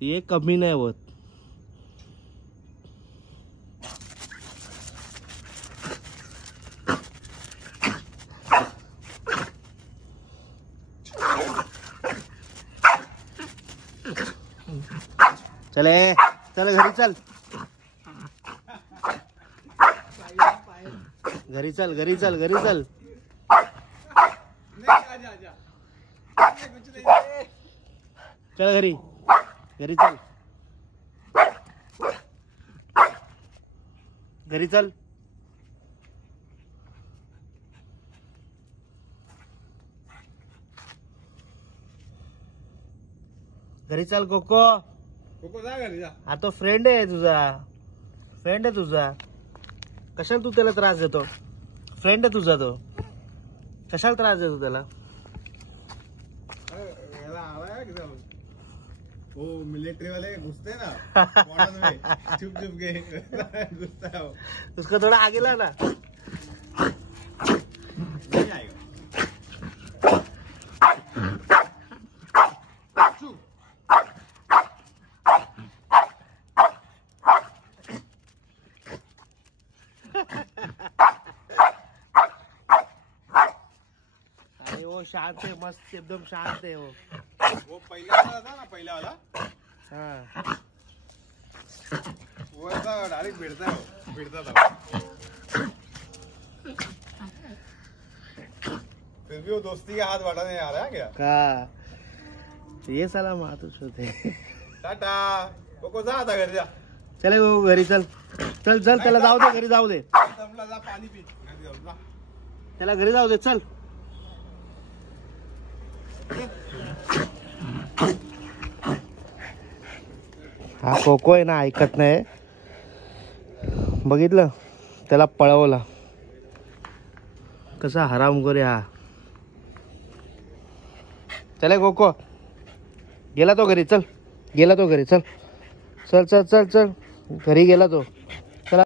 ये कमी नाही होत. चले चल घरी चल, घरी चल, घरी चल, घरी चल. चल घरी, घरी चल, घरी चल. घरी चल कोको. कोको जा घरी जा. हा तो फ्रेंड आहे तुझा, फ्रेंड आहे तुझा. कशाला तू त्याला त्रास देतो? फ्रेंड आहे तुझा तो, कशाला त्रास देतो त्याला? वो मिलिट्री वाले घुसते ना बॉर्डर में, चुप चुप के घुसता है वो. उसका थोड़ा आगे ला ना. नहीं आएगा. अरे वो शांत है, मस्त एकदम शांत है वो. वो पहला वाला था ना, पहला वाला हाँ वो ऐसा डायरेक्ट भिड़ता था. फिर भी वो दोस्ती का हाथ बढ़ाने आ रहा है क्या? का ये साला मातूस होते. टाटा. कोको जा आता घर जा. चले वो घरी चल, चल चल त्याला जाऊ दे, घरी जाऊ दे, दमला जा, पाणी पी घरी जाऊन जा. त्याला घरी जाऊ दे. चल हा कोको आहे ना, ऐकत नाही. बघितलं त्याला पळवला कसा हरामखोर हा. चले कोको, गेला तो घरी. चल गेला तो घरी. चल चल चल चल चल, घरी गेला तो.